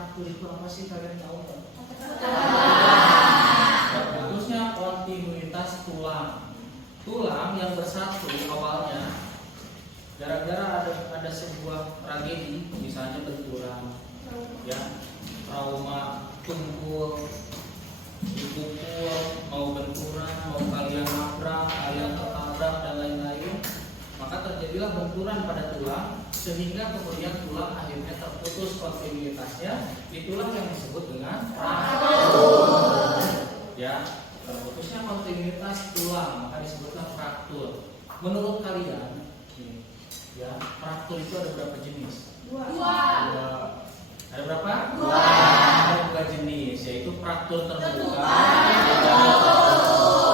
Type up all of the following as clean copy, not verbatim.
fraktur itu apa sih, kalian tahu nggak? Terusnya kontinuitas tulang. Tulang yang bersatu awalnya gara-gara ada sebuah tragedi, misalnya benturan, ya, trauma tumpul, dipukul, mau benturan, mau kalian nabrak, kalian tertabrak dan lain-lain, maka terjadilah benturan pada tulang sehingga kemudian tulang akhirnya terputus kontinuitasnya. Itulah yang disebut dengan fraktur. Ya, terputusnya kontinuitas tulang maka disebutlah fraktur. Menurut kalian, ya, fraktur itu ada berapa jenis? Dua. Ada berapa? Dua. Ada dua jenis, yaitu fraktur terbuka.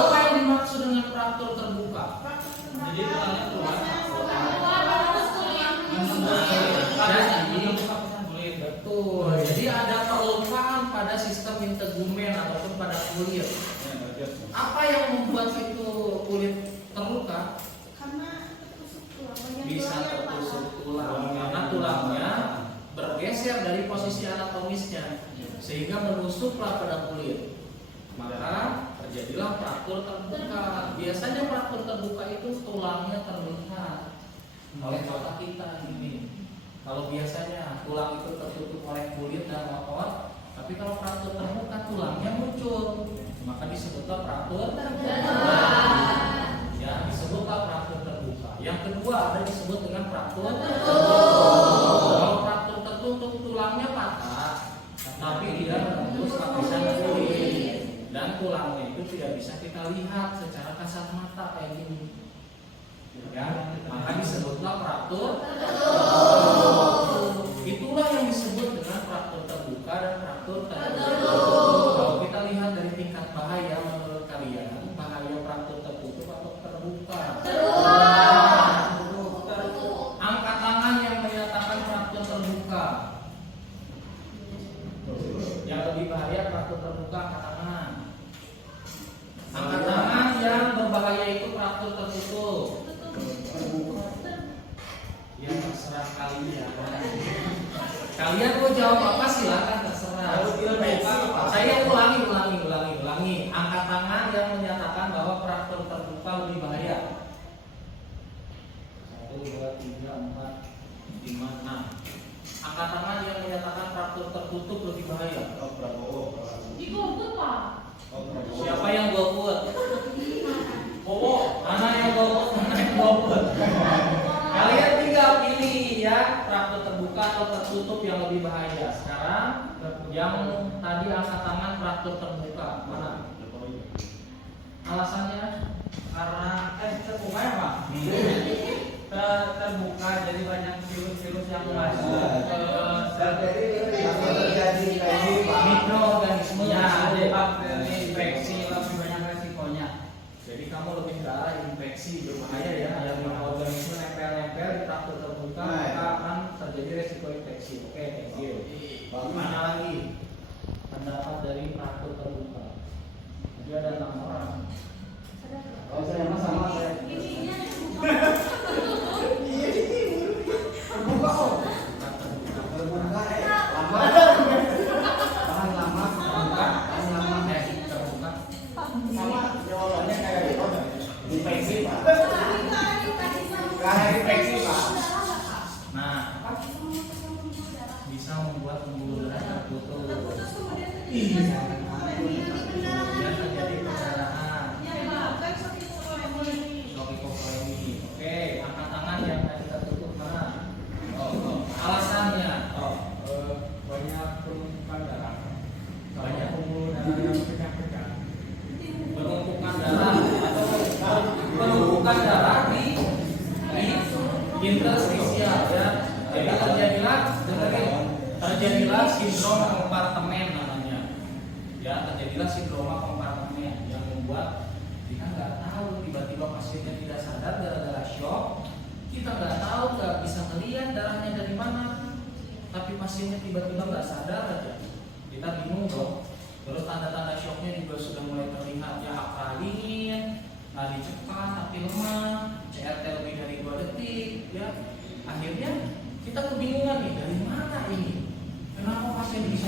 Apa yang dimaksud dengan fraktur terbuka? Jadi tulangnya tulang. Betul. Jadi ada perlukaan pada sistem integumen ataupun pada kulit. Apa yang membuat itu kulit terluka? Karena tertusuk tulang. Bisa tertusuk tulang karena tulangnya bergeser dari posisi anatomisnya sehingga menusuklah pada kulit. Maka terjadilah fraktur terbuka. Biasanya fraktur terbuka itu tulangnya terlihat oleh mata kita ini. Kalau biasanya tulang itu tertutup oleh kulit dan otot, tapi kalau fraktur terbuka tulangnya muncul, maka disebutlah fraktur terbuka. Ya, disebutlah fraktur terbuka. Yang kedua ada disebut dengan fraktur tertutup. Kalau fraktur tertutup tulangnya patah, tapi tidak menembus lapisan kulit dan tulangnya itu tidak bisa kita lihat secara kasat mata kayak gini. Ya, maka disebutlah fraktur tertutup. Itulah yang disebut dengan fraktur terbuka dan fraktur tertutup. Kalau kita lihat dari tingkat bahaya, menurut kalian bahaya fraktur tertutup atau terbuka? Angkat tangan yang menyatakan fraktur terbuka. Yang lebih bahaya fraktur terbuka, angkat tangan. Angkat tangan yang berbahaya itu fraktur tertutup. Ya, terserah kalian. Kalian mau jawab apa silakan, terserah. Saya ulangi. Angkat tangan yang menyatakan bahwa fraktur terbuka lebih bahaya. 1, 2, 3, 4, 5, 6. Angkat tangan yang menyatakan fraktur tertutup lebih bahaya. Digobot, Pak. Siapa yang golput? Mana yang golput? Mana yang golput? Kalian tinggal pilih ya, fraktur terbuka atau tertutup yang lebih bahaya. Sekarang yang tadi angkat tangan fraktur terbuka, mana? Alasannya? Karena terbuka ya Pak. Terbuka jadi banyak virus-virus yang masuk mikroorganisme yang ada bakteri, infeksi, lebih banyak resikonya. Jadi kamu lebih ke arah infeksi berbahaya ya, yang mikroorganisme nempel-nempel di fraktur terbuka maka akan terjadi resiko infeksi. Oke, thank you. Mana lagi pendapat dari fraktur terbuka? Jadi ada 6 orang. Kalau saya sama saya. Terbuka kok. Terbuka lama. Tahan lama, terbuka, tahan lama. Terbuka. Sama jawabannya kayak itu. Infeksi, Pak. Kayak Kayak infeksi, Pak. Nah, bisa membuat pembuluh darah tertutup. Kemudian terjadi perdarahan. Hipovolemi. Oke, angkat tangan yang tadi tertutup mana? Alasannya? Banyak penumpukan darah. Banyak Pembuluh darah yang pecah-pecah. penumpukan darah atau penumpukan darah di interstisial ya. Jadi terjadilah sindrom kompartemen namanya. Ya, terjadilah sindrom kompartemen yang membuat kita nggak tahu, tiba-tiba pasiennya tidak sadar gara-gara shock. Kita nggak tahu, nggak bisa melihat darahnya dari mana, tapi pasiennya tiba-tiba nggak sadar aja. Kita bingung dong. Terus tanda-tanda shocknya juga sudah mulai terlihat ya, akralin, nadi cepat tapi lemah, CRT lebih dari 2 detik ya. Akhirnya kita kebingungan nih, dari mana ini? Kenapa pasien bisa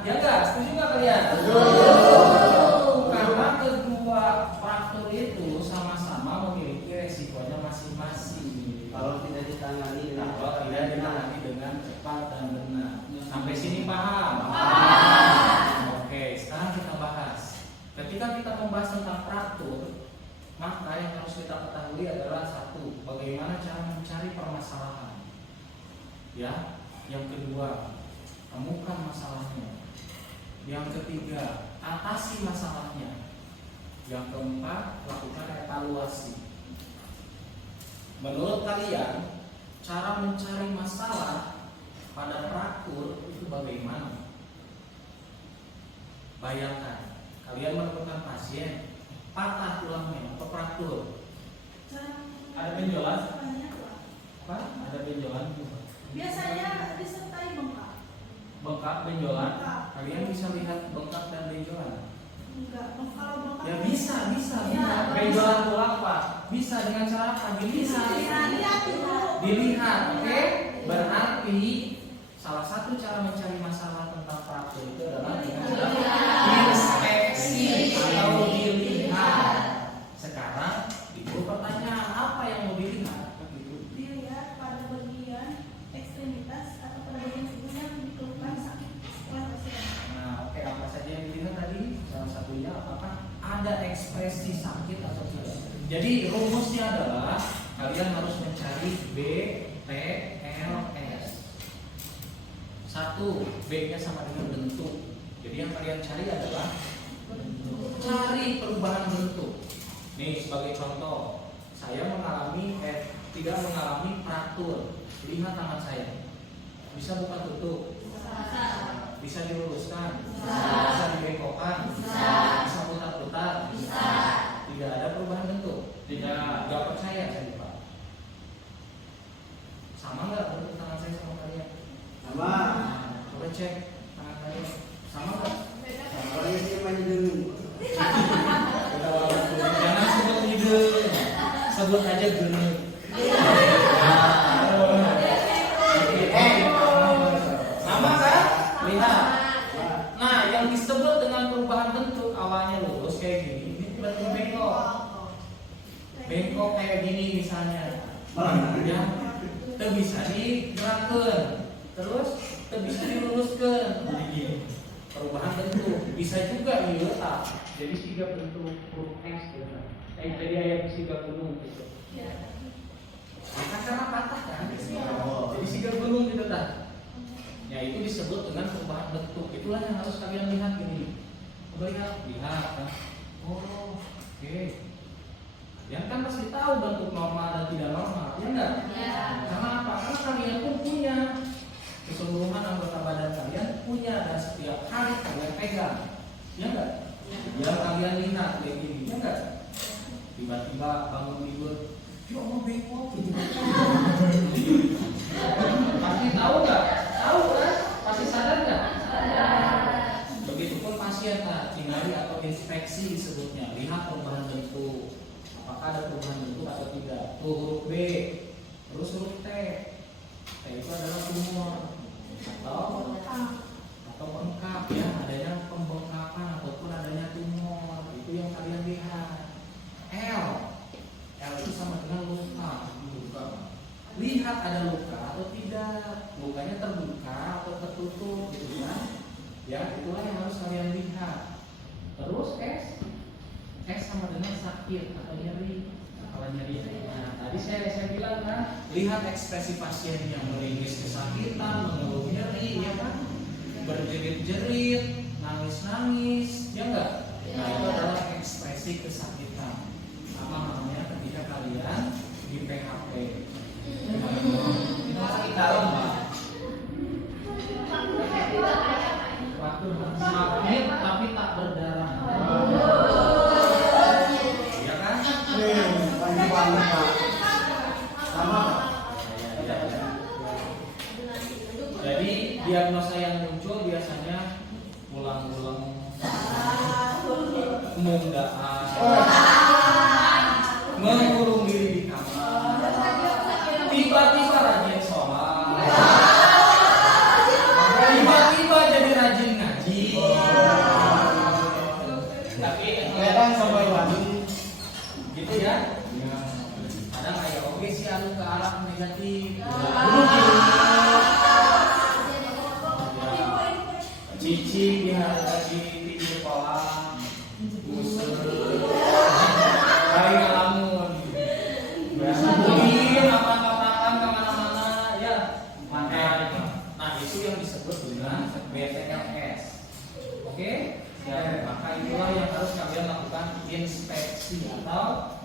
Ya nggak? Setuju nggak kalian? Karena kedua fraktur itu sama-sama memiliki resikonya masing-masing. Kalau tidak ditangani dengan Kalau tidak ditangani dengan cepat dan benar. Sampai sini paham? Oke, sekarang kita bahas. Ketika kita membahas tentang fraktur, maka yang harus kita ketahui adalah satu, bagaimana cara mencari permasalahan. Ya, yang kedua, temukan masalahnya. Yang ketiga, atasi masalahnya. Yang keempat, lakukan evaluasi. Menurut kalian, cara mencari masalah pada fraktur itu bagaimana? Bayangkan, kalian menemukan pasien patah tulangnya atau fraktur. Ada benjolan? Apa? Ada benjolan? Biasanya disertai bengkak. Bengkak benjolan? Kalian bisa lihat bengkak dan benjolan. Enggak, kalau bengkak. Ya bisa. Ya. Benjolan tulang Pak. Bisa dengan cara apa? Dilihat. Lihat dulu. Dilihat, oke? Berarti salah satu cara mencari masalah tentang fraktur itu adalah dengan cara inspeksi atau dilihat. Sekarang itu pertanyaan apa yang mau dilihat? Dilihat pada bagian ekstremitas atau pada bagian tubuh yang dikeluhkan sakit setelah pasien. Nah, oke, apa saja yang dilihat tadi? Salah satunya apakah ada ekspresi sakit atau tidak. Jadi rumusnya adalah kalian harus mencari BTLS. Satu, B-nya sama dengan bentuk. Jadi yang kalian cari adalah cari perubahan bentuk. Nih sebagai contoh, saya tidak mengalami fraktur. Lihat tangan saya. Bisa buka tutup? Bisa diluruskan? Bisa dibengkokkan? Bisa putar-putar? Tidak ada perubahan bentuk. Tidak. Gak percaya saya Pak. Sama nggak bentuk tangan saya sama kalian? sama. Nah, coba cek tangan kalian. Sama nggak? Kalau ini main dulu. Jangan sebut hidung, sebut aja genut. Sama kan? Lihat. Nah, yang disebut dengan perubahan bentuk awalnya lurus kayak gini, ini tiba-tiba bengkok. Bengkok kayak gini misalnya. Ya, itu bisa digerakkan, terus itu bisa diluruskan. Perubahan bentuk bisa juga diletak jadi tiga bentuk huruf S gitu. Jadi ayat tiga gunung gitu. Maka karena patah kan, jadi tiga gunung gitu kan. Ya itu disebut dengan perubahan bentuk. Itulah yang harus kalian lihat gini. Coba lihat kan. Oh, oke. Kalian kan pasti tahu bentuk normal dan tidak normal, ya enggak? Karena apa? Karena kalian pun punya keseluruhan anggota badan kalian punya dan setiap hari kalian pegang, ya enggak? Yang kalian lihat kayak gini, ya enggak? Tiba-tiba bangun tidur, ya Allah bengkok gitu. Pasti tahu nggak? Tahu kan? Pasti sadar nggak? Begitupun pasien tinggali atau inspeksi disebutnya, lihat perubahan bentuk, apakah ada perubahan bentuk atau tidak. Tuh huruf B, terus huruf T. T itu adalah tumor atau bengkak ya, adanya pembengkakan ataupun adanya tumor, itu yang kalian lihat. L itu sama dengan luka. Lihat ada luka atau tidak, lukanya terbuka atau tertutup gitu kan. Ya, itulah yang harus kalian lihat. Terus S sama dengan sakit atau nyeri. Kalau nyeri, nah tadi saya bilang kan, lihat ekspresi pasiennya, meringis kesakitan, mengeluh nyeri, ya kan, berjerit-jerit, nangis-nangis, ya enggak? Nah itu adalah ekspresi kesakitan. Apa namanya ketika kalian di PHP? Sakit dalam Pak. Waktu sakit tapi tak berdarah. Ya kan? Banyak banget Pak. Sama. Jadi diagnosa yang muncul biasanya ulang-ulang mundaan, mengurung diri di kamar, tiba-tiba rajin sholat, tiba-tiba jadi rajin ngaji, Cici di pinggir kolam, busur, kayak ngelamun, mungkin apa-apaan kemana-mana ya. Maka, nah itu yang disebut dengan BTLS. Oke? Ya, maka itulah yang harus kalian lakukan inspeksi atau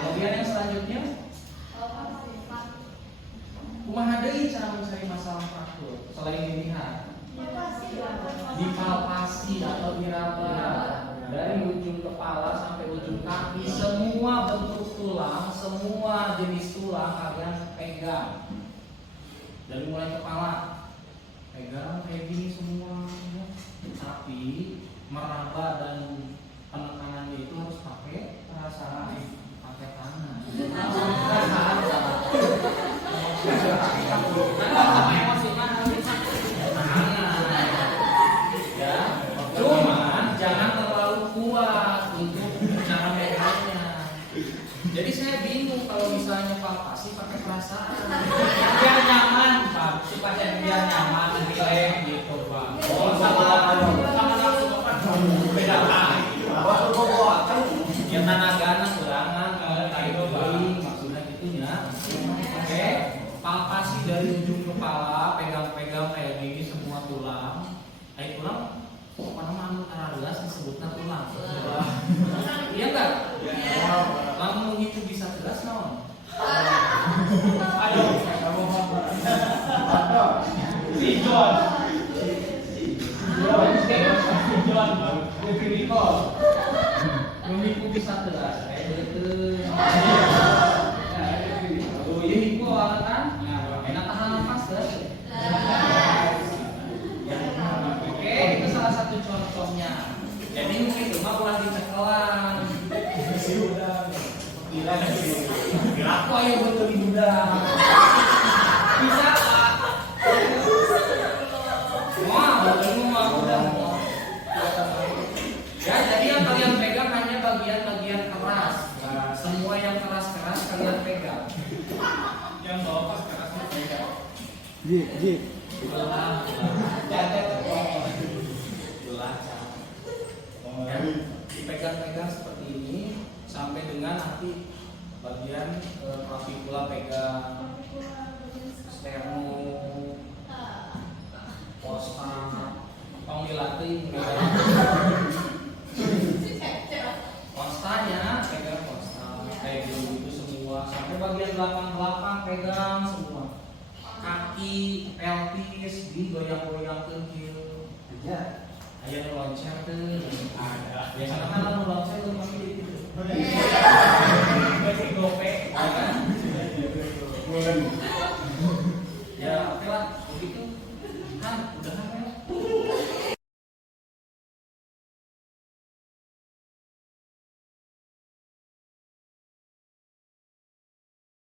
kemudian yang selanjutnya kumaha deui cara mencari masalah praktur selain dilihat dipalpasi atau diraba dari ujung kepala sampai ujung kaki, semua bentuk tulang, semua jenis tulang kalian pegang dari mulai kepala pegang kayak gini semua ya. Tapi meraba dan penekanannya itu harus pakai perasaan, pakai tangan. Ya, cuman jangan terlalu kuat untuk cara megangnya. Jadi saya bingung kalau misalnya palpasi pakai perasaan. Biar nyaman, Pak. Supaya biar nyaman, rileks gitu, Pak. Oh, sama langsung apa? Beda lagi. Ya tanagana kurangan, maksudnya gitunya. Oke, palpasi dari ujung kepala, pegang-pegang kayak gini semua tulang. Tulang, mana-mana antara gelas disebutnya tulang. Iya enggak? Lamun itu bisa tegas naon? Aduh, John. Memiku bisa tegas, kayak gitu. Oh iya hiku kan? Enak tahan nafas kan? Oke, itu salah satu contohnya. Jadi mungkin cuma ulah dicekelan. Gila aku ayo betul di gudang. Bisa Pak. Wah, betul mau udah. Ya, jadi yang kalian pegang hanya bagian-bagian keras. Nah, semua yang keras-keras kalian pegang. Yang bawah keras pegang. Ji. Belah. Ya, dipegang-pegang seperti ini sampai dengan nanti bagian clavicula pegang, sternum, costa, tong dilatih, costanya pegang costa, kayak gitu semua sampai bagian belakang pegang semua, kaki, pelvis digoyang-goyangkeun kieu. Aya nu loncat tuh, ada. Biasanya kan nu loncat tuh pasti di situ. Berarti gopek, kan? Ya, oke lah, begitu. Kan udah kan?